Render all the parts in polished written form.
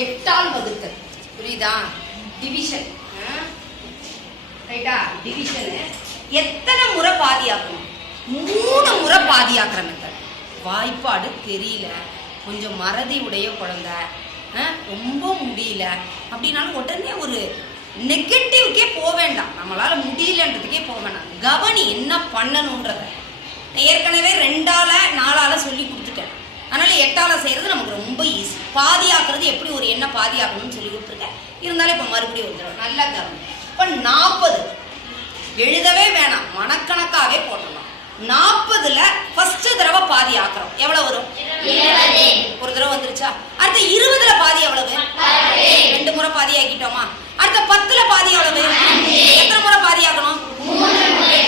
8ஆல் வகுத்தல். புரியுதா? டிவிஷன். ரைட்டா? டிவிஷன் எத்தனை முறை பாதியாக்கணும்? 3 முறை பாதியாக்குற மெத்தட். வாய்ப்பாடு தெரியல, கொஞ்சம் மறதி உடைய குழந்தை, ரொம்ப முடியல அப்படின்னாலும் உடனே ஒரு நெகட்டிவ்க்கே போக வேண்டாம். நம்மளால முடியலன்றதுக்கே போக வேண்டாம். கவனி என்ன பண்ணணுன்றத. ஏற்கனவே 2ஆல 4ஆல சொல்லி கொடுத்துட்டேன். அதனால 8ஆல செய்யறது நமக்கு ரொம்ப ஈஸி. பாதியாக்குறது எப்படி ஒரு என்ன பாதியாக்கணும்னு சொல்லி கொடுத்துருக்கேன். இருந்தாலும் இப்ப மறுபடியும் ஒரு தடவை நல்லா கவனி. இப்ப 40 எழுதவே வேணாம், மனக்கணக்காவே போடலாம். 40ல ஃபர்ஸ்ட் தடவை பாதி ஆக்குறோம். எவ்வளவு வரும்? 20. ஒரு தடவை வந்துருச்சா? அடுத்த 20ல பாதி எவ்வளவு? 2 முறை பாதி ஆக்கிட்டோமா? அடுத்த 10ல பாதி எவ்வளவு? எத்தனை முறை பாதி ஆக்கணும்? 3 முறை.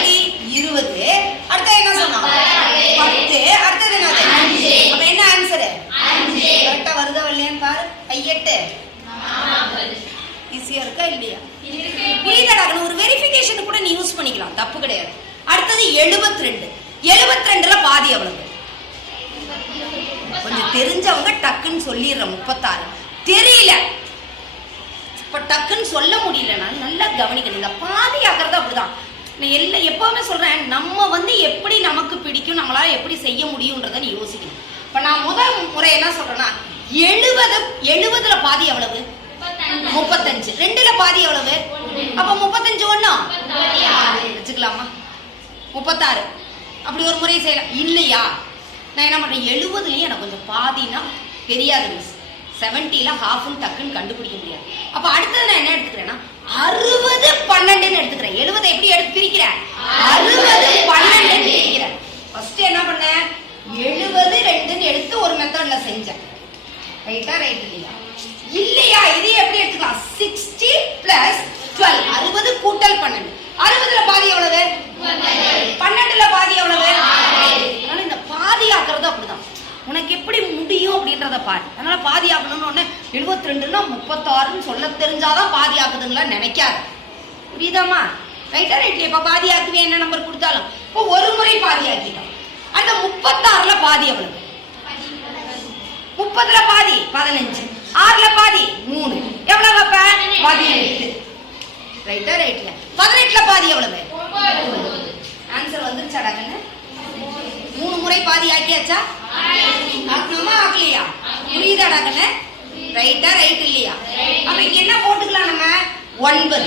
20. அடுத்த என்ன சொன்னோம்? 10. அடுத்தது என்னது? 5. அப்ப என்ன ஆன்சர்? 5. கரெக்டா வருதா இல்லையான்னு பாரு. கையெட்டு. 40. ஈஸியா இருக்கா இல்லையா? புரியுதாடா? ஒரு வெரிஃபிகேஷன் கூட நீ யூஸ் பண்ணிக்கலாம், தப்பு கிடையாது. அடுத்தது 72. 72ல பாதி எவ்வளவு? கொஞ்சம் தெரிஞ்சவங்க டக்குன்னு சொல்லிடுற 36. தெரியல, இப்ப டக்குன்னு சொல்ல முடியலன்னா நல்லா கவனிக்கணும். இந்த பாதி ஆக்குறது அப்படிதான். நான் எப்பவுமே சொல்றேன், நம்ம எப்படி நமக்கு பிடிக்கும், நம்மளால எப்படி செய்ய முடியும்ன்றத நீ யோசிக்கணும். இப்ப நான் முதல் முறை என்ன சொல்றேன்னா 70ல பாதி எவ்வளவு? 35. 2ல பாதி எவ்வளவு? அப்ப 35 ஒண்ணும் வச்சுக்கலாமா? 36. அப்படி ஒரு முறை செய்யலாம் இல்லையா? நான் என்ன பண்றேன், 70லயும் எனக்கு கொஞ்சம் பாதினா தெரியாது மிஸ், 70ல ஹாஃப்னு டக்குன்னு கண்டுபிடிக்க முடியாது. அப்ப அடுத்தது நான் என்ன எடுத்துக்கிறேன்னா 60 12ன்னு எடுத்துக்கிறேன். 70 எப்படி எடுத்து பிரிக்கிறேன்? 60 12ன்னு பிரிக்கிறேன். ஃபர்ஸ்ட் என்ன பண்ணேன், 70 2ன்னு எடுத்து ஒரு மெத்தட்ல செஞ்சேன். ரைட்டா? ரைட் இல்லையா? இல்லையா? இது எப்படி எடுத்துக்கலாம்? 60 + 12. 60 கூட்டல் 12. 60ல பாதி எவ்வளவு? 12ல பாதி எவ்வளவு? அதனால இந்த பாதி ஆக்குறது அப்படிதான். உனக்கு எப்படி முடியும் அப்படின்றத பாரு. அதனால பாதி ஆக்கணும்னு உடனே 72ன்னா 36ன்னு சொல்ல தெரிஞ்சாதான் பாதி ஆக்குதுங்களா நினைக்காது. புரியுதாமா? ரைட்டா? ரைட்ல இப்ப பாதி ஆக்குவே என்ன நம்பர் கொடுத்தாலும் இப்போ ஒரு முறை பாதி ஆக்கிட்டோம். அந்த 36ல பாதி எவ்வளவு? 30ல பாதி 15. 6ல பாதி 3. எவ்வளவு அப்ப? 18. ரைட்டா? ரைட்ல 18ல பாதி எவ்வளவு? 9. ஆன்சர் வந்துருச்சாடா கண்ணு? 3 முறை பாதி ஆக்கியாச்சா? ஆக்கணுமா ஆக்கலையா? புரியுதாடா கண்ணு? ரைட்டா? ரைட் இல்லையா? அப்ப இங்க என்ன போட்டுக்கலாம் நம்ம? 9.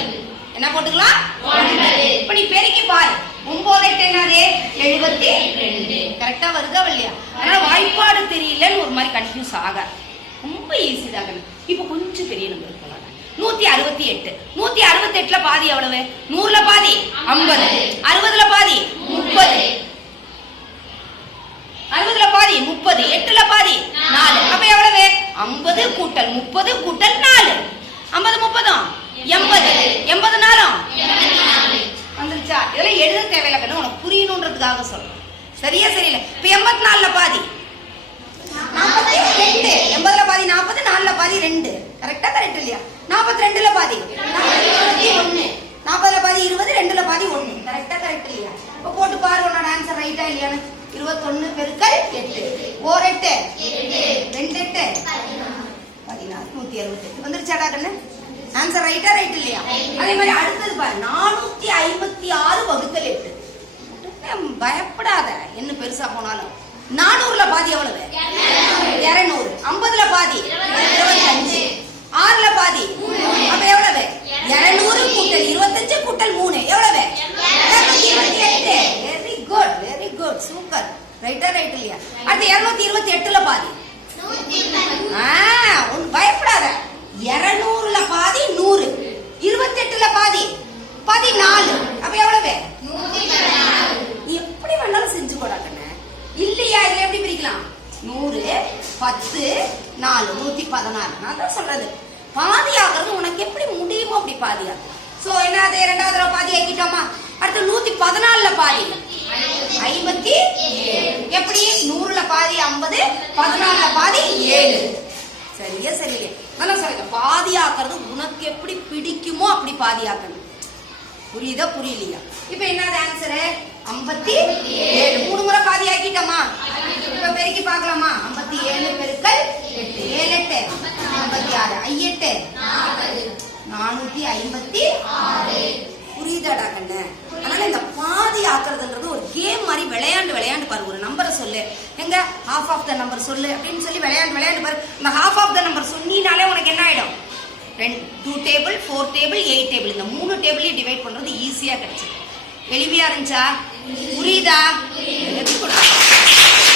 என்ன போட்டுக்கலாம்? 9. இப்ப நீ பெருக்கி பாரு. 9 8 என்னது? 72. கரெக்டா வருதா இல்லையா? அதனால வாய்ப்பாடு தெரியலன்னு ஒரு மாதிரி கன்ஃபியூஸ் ஆக ரொம்ப ஈஸி தான். இப்ப கொஞ்சம் பெரிய நம்பர் இருக்கலாம். 168. 168ல பாதி எவ்வளவு? 100ல பாதி 50. 60ல பாதி 30. 60ல பாதி 30. 8ல பாதி 4. அப்ப எவ்வளவு? 50 கூட்டல் 30 கூட்டல் 4. 50 30 80. 80 4 வந்துருச்சா? இதெல்லாம் எழுத தேவையில்லை கண்ணு, உனக்கு புரியணுன்றதுக்காக சொல்றேன். சரியா? சரியில்லை. இப்ப 84ல பாதி 42. 80ல பாதி 40. 4ல பாதி 2. கரெக்டா? கரெக்ட் இல்லையா? 42ல பாதி 1. 40ல பாதி 20. 2ல பாதி 1. கரெக்டா? கரெக்ட் இல்லையா? இப்ப போட்டு பாரு உன்னோட ஆன்சர் ரைட்டா இல்லையான்னு. 21 பெருக்கல் 8. 4 8 2 8 16 168 வந்துருச்சாடா கண்ணு? ஆன்சர் ரைட்டா? ரைட் இல்லையா? அதே மாதிரி அடுத்தது பாரு 456 வகுத்தல் 8. பயப்படாத, என்ன பெருசா போனாலும். 400ல பாதி எவ்வளவு? 200. 50ல பாதி 25. 6ல பாதி அப்ப எவ்வளவு? 200 கூட்டல் 25 கூட்டல் 3 எவ்வளவு? 228. Very good, very good, super. ரைட்டா? ரைட் இல்லையா? அடுத்து 228ல பாதி. ஒன்னு பயப்படாத. 200ல பாதி 100. 28ல பாதி 14. அப்ப எவ்வளவு? 114. நீ எப்படி வேணாலும் செஞ்சு போடா கண்ணு. இல்லையா? இதுல எப்படி பிரிக்கலாம்? 100 10 4 114. நான் தான் சொல்றது, பாதி ஆகிறது உனக்கு எப்படி முடியுமோ அப்படி பாதி ஆகும். சோ என்னது? 2வது தடவை பாதி ஆக்கிட்டோமா? அடுத்து 114ல பாதி 57. எப்படி? 100ல பாதி 50. 14ல பாதி 7. சரியா? சரியில்லை? நல்லா சொல்லுங்க. பாதி ஆக்குறது உனக்கு எப்படி பிடிக்குமோ அப்படி பாதி ஆக்கணும். புரியுதா? புரியலையா? இப்ப என்னது ஆன்சரு? 57. 3 முறை பாதி ஆக்கிட்டோமா? இப்ப பெருக்கி பார்க்கலாமா? 57 பெருக்கல் 8. 7 8 56. 6 ஐயெட்டு 456. புரியுதாடா கண்ணு? அதனால இந்த பாதி ஆக்குறதுன்றது ஒரு கேம் மாதிரி விளையாண்டு பாரு. ஒரு நம்பரை சொல்லு, எங்க half ஆஃப் த நம்பர் சொல்லு அப்படின்னு சொல்லி விளையாண்டு பாரு. இந்த half ஆஃப் த நம்பர் சொன்னினாலே உனக்கு என்ன ஆயிடும்? 2 டேபிள் 4 டேபிள் 8 டேபிள் இந்த 3 டேபிளையும் டிவைட் பண்றது ஈஸியா கிடைச்சு. எளிமையா இருந்துச்சா? புரியுதா?